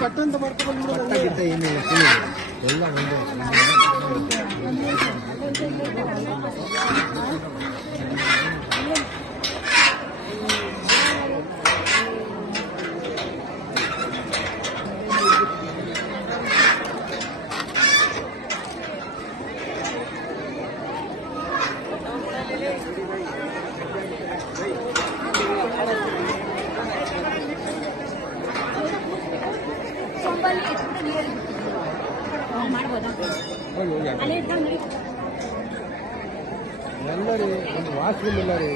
ಪಟ್ಟಂತ ಮಾಡ್ಕೊಂಡು ಏನಿಲ್ಲ ಎಲ್ಲ ಒಂದು ಎಲ್ಲರೂ ಒಂದು ವಾಶ್ರೂಮ್ ಇಲ್ಲ ರೀ,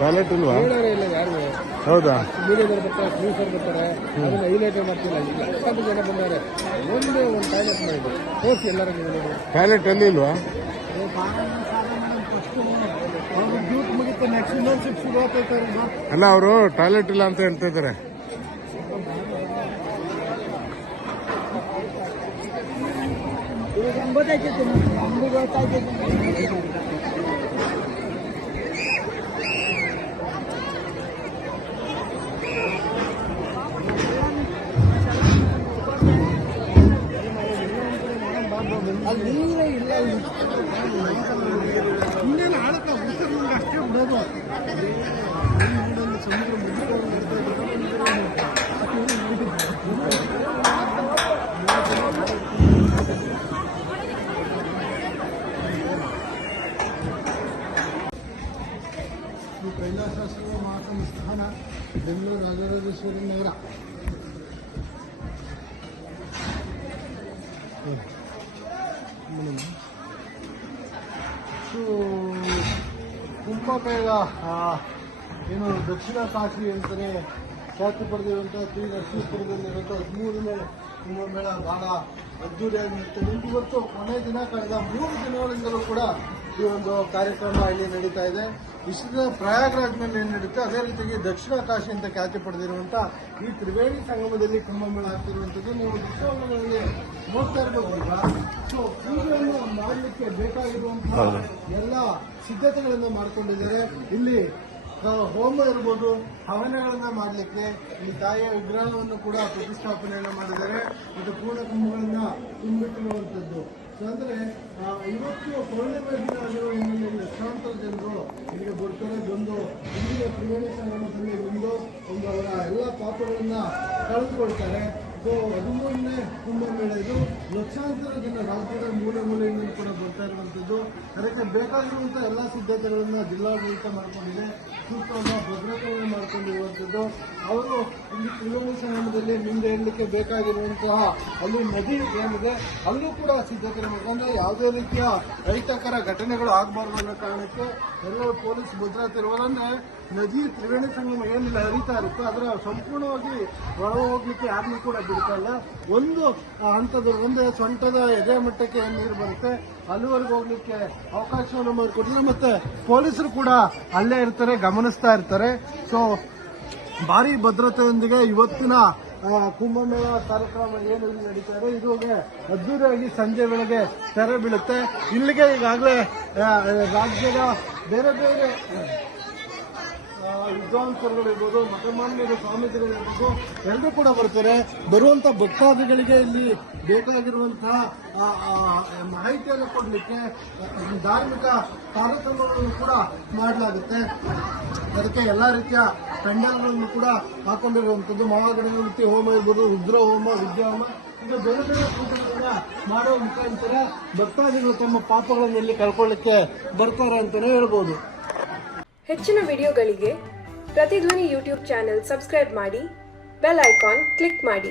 ಟಾಯ್ಲೆಟ್ ಇಲ್ವಾ? ಇಲ್ಲ ಯಾರು. ಹೌದಾ? ಮೀಡಿಯಾದವ್ರು ಬರ್ತಾರೆ, ನ್ಯೂಸವ್ರು ಬರ್ತಾರೆ, ಅದನ್ನ ಹೈಲೈಟ್ ಮಾಡ್ತಿಲ್ಲ. ಎಷ್ಟೊಂದು ಜನ ಬಂದಾರೆ, ಒಂದೇ ಒಂದು ಟಾಯ್ಲೆಟ್ ಮಾಡಿದ್ರು ಹೋಗಿ ಎಲ್ಲರೂ. ಟಾಯ್ಲೆಟ್ ಎಲ್ಲಿ ಇಲ್ವಾ? ಮುಗಿತು, ನೆಕ್ಸ್ಟ್ ಇನ್ನೊಂದು ಶಿಫ್ಟ್ ಶುರು ಆಗ್ತೈತೆ. ಅಲ್ಲ, ಅವರು ಟಾಯ್ಲೆಟ್ ಇಲ್ಲ ಅಂತ ಹೇಳ್ತಾ ಇದ್ದಾರೆ. ಗೊತ್ತಾಯ್ತು ನಮ್ಗೆ ಗೊತ್ತಾಯ್ತು. ಅಲ್ಲಿ ನೀರೇ ಇಲ್ಲ, ಇನ್ನೇನು ಆಡಕ್ಕ ಉಸಿರು ಅಷ್ಟೇ ಬಿಡೋದು. ಸಮುದ್ರ ಶ್ರೀ ಕೈಲಾಸೇಶ್ವರ ಮಹಾಸಂಸ್ಥಾನ, ಬೆಂಗಳೂರು ರಾಜರಾಜೇಶ್ವರಿ ನಗರ. ಕುಂಭಮೇಳ ಏನು ದಕ್ಷಿಣ ಕಾಶಿ ಅಂತಲೇ ಖ್ಯಾತಿ ಪಡೆದಿರುವಂಥ ಶ್ರೀ ನರಸೀಪುರದಲ್ಲಿರುವಂಥ 13ನೇ ಕುಂಭಮೇಳ ಬಹಳ ಅದ್ದೂರಿಯಾಗಿ ನಡೀತದೆ. ಇವತ್ತು ಕೊನೆ ದಿನ, ಕಳೆದ 3 ದಿನಗಳಿಂದಲೂ ಕೂಡ ಈ ಒಂದು ಕಾರ್ಯಕ್ರಮ ಇಲ್ಲಿ ನಡೀತಾ ಇದೆ. ಇಷ್ಟು ಪ್ರಯಾಗ್ರಾಜ್ನಲ್ಲಿ ಏನು ನಡೀತೆ, ಅದೇ ರೀತಿಯಾಗಿ ದಕ್ಷಿಣ ಕಾಶಿ ಅಂತ ಖ್ಯಾತಿ ಪಡೆದಿರುವಂಥ ಈ ತ್ರಿವೇಣಿ ಸಂಗಮದಲ್ಲಿ ಕುಂಭಮೇಳ ಆಗ್ತಿರುವಂಥದ್ದು ನೀವು ದೃಶ್ಯಗಳಲ್ಲಿ ನೋಡ್ತಾ ಇರ್ಬೋದು. ಈಗ ಸೊ ಪೂಜೆಯನ್ನು ಮಾಡಲಿಕ್ಕೆ ಬೇಕಾಗಿರುವಂತಹ ಎಲ್ಲ ಸಿದ್ಧತೆಗಳನ್ನು ಮಾಡಿಕೊಂಡಿದ್ದಾರೆ. ಇಲ್ಲಿ ಹೋಮ ಇರ್ಬೋದು, ಹವನಗಳನ್ನ ಮಾಡಲಿಕ್ಕೆ ಈ ತಾಯಿಯ ವಿಗ್ರಹವನ್ನು ಕೂಡ ಪ್ರತಿಷ್ಠಾಪನೆಯನ್ನು ಮಾಡಿದ್ದಾರೆ. ಇದು ಪೂರ್ಣ ಕುಂಭಗಳನ್ನ ತುಂಬಿಟ್ಟಿರುವಂಥದ್ದು. ಅಂದ್ರೆ ಇವತ್ತು ಪೌರ್ಣಿಮೆ ದಿನ ಆಗಿರೋ ಹಿನ್ನೆಲೆಯಲ್ಲಿ ಲಕ್ಷಾಂತರ ಜನರು ಇಲ್ಲಿಗೆ ಬರ್ತಾರೆ. ಬಂದು ಇಲ್ಲಿಗೆ ತ್ರಿವೇಣಿ ಸಂಗಮದಲ್ಲಿ ಬಂದು ಒಂದು ಅವರ ಎಲ್ಲ ಪಾಪಗಳನ್ನ ಕಳೆದುಕೊಳ್ತಾರೆ. ಸೊ 13ನೇ ಕುಂಭಮೇಳ ಇದು. ಲಕ್ಷಾಂತರ ಜನ ರಾಜ್ಯದ ಮೂಲೆ ಮೂಲೆಯಿಂದ ಕೂಡ ಬರ್ತಾ ಇರುವಂಥದ್ದು. ಅದಕ್ಕೆ ಬೇಕಾಗಿರುವಂಥ ಎಲ್ಲ ಸಿದ್ಧತೆಗಳನ್ನ ಜಿಲ್ಲಾಡಳಿತ ಮಾಡಿಕೊಂಡಿದೆ. ಸೂಕ್ತವಾದ ಭದ್ರತೆಯನ್ನು ಮಾಡಿಕೊಂಡಿರುವಂಥದ್ದು. ಅವರು ಇಲ್ಲಿ ತ್ರಿವೇಣಿ ಸಂಗಮದಲ್ಲಿ ಮುಂದೆ ಇರಲಿಕ್ಕೆ ಬೇಕಾಗಿರುವಂತಹ ಅಲ್ಲಿ ನದಿ ಏನಿದೆ ಅಲ್ಲೂ ಕೂಡ ಸಿದ್ಧತೆ ಮಾಡ್ಕೊಂಡ್ರೆ ಯಾವುದೇ ರೀತಿಯ ಅಹಿತಕರ ಘಟನೆಗಳು ಆಗಬಾರ್ದು ಅನ್ನೋ ಕಾರಣಕ್ಕೆ ಎಲ್ಲರೂ ಪೊಲೀಸ್ ಭದ್ರತೆ ಇರುವುದಂದ್ರೆ ನದಿ ತ್ರಿವೇಣಿ ಸಂಗಮ ಏನಿಲ್ಲ ಹರಿತಾ ಇರುತ್ತೆ ಅದರ ಸಂಪೂರ್ಣವಾಗಿ ಹೊರ ಹೋಗ್ಲಿಕ್ಕೆ ಯಾರನ್ನೂ ಕೂಡ ಬಿಡ್ತಾ ಇಲ್ಲ. ಒಂದು ಹಂತದ ಒಂದೇ ಸೊಂಟದ ಎದೆ ಮಟ್ಟಕ್ಕೆ ನೀರು ಬರುತ್ತೆ, ಅಲ್ಲಿವರೆಗೂ ಹೋಗ್ಲಿಕ್ಕೆ ಅವಕಾಶವನ್ನು ಮಾಡಿಕೊಟ್ಟಿಲ್ಲ. ಮತ್ತೆ ಪೊಲೀಸರು ಕೂಡ ಅಲ್ಲೇ ಇರ್ತಾರೆ, ಗಮನಿಸ್ತಾ ಇರ್ತಾರೆ. ಸೊ ಭಾರಿ ಭದ್ರತೆಯೊಂದಿಗೆ ಇವತ್ತಿನ ಕುಂಭಮೇಳ ಕಾರ್ಯಕ್ರಮ ಏನು ನಡೀತಾ ಇದೆ ಇದು ಅದ್ದೂರಿಯಾಗಿ ಸಂಜೆ ವೇಳೆಗೆ ತೆರೆ ಬೀಳುತ್ತೆ. ಇಲ್ಲಿಗೆ ಈಗಾಗಲೇ ರಾಜ್ಯದ ಬೇರೆ ಬೇರೆ ವಿದ್ವಾಂಸರುಗಳಿರ್ಬೋದು, ಮಠಮಾನ್ಯರು, ಸ್ವಾಮೀಜಿಗಳಿರ್ಬೋದು, ಎಲ್ಲರೂ ಕೂಡ ಬರ್ತಾರೆ. ಬರುವಂತ ಭಕ್ತಾದಿಗಳಿಗೆ ಇಲ್ಲಿ ಬೇಕಾಗಿರುವಂತಹ ಮಾಹಿತಿಯನ್ನು ಕೊಡಲಿಕ್ಕೆ ಧಾರ್ಮಿಕ ಕಾರ್ಯಕ್ರಮಗಳನ್ನು ಕೂಡ ಮಾಡಲಾಗುತ್ತೆ. ಅದಕ್ಕೆ ಎಲ್ಲಾ ರೀತಿಯ ಪೆಂಡಲ್ಗಳನ್ನು ಕೂಡ ಹಾಕೊಂಡಿರುವಂಥದ್ದು. ಮಹಾಗಣಪತಿ ಹೋಮ ಇರ್ಬೋದು, ರುದ್ರ ಹೋಮ, ವಿದ್ಯಾಹೋಮ, ಈಗ ಬೇರೆ ಬೇರೆ ಪೂಜೆಗಳನ್ನ ಮಾಡುವ ಮುಖಾಂತರ ಭಕ್ತಾದಿಗಳು ತಮ್ಮ ಪಾಪಗಳನ್ನು ಇಲ್ಲಿ ಕಳ್ಕೊಳ್ಳಿಕ್ಕೆ ಬರ್ತಾರೆ ಅಂತಾನೆ ಹೇಳ್ಬೋದು. ಹೆಚ್ಚಿನ ವಿಡಿಯೋಗಳಿಗೆ ಪ್ರತಿಧ್ವನಿ ಯೂಟ್ಯೂಬ್ ಚಾನೆಲ್ ಸಬ್ಸ್ಕ್ರೈಬ್ ಮಾಡಿ, ಬೆಲ್ ಐಕಾನ್ ಕ್ಲಿಕ್ ಮಾಡಿ.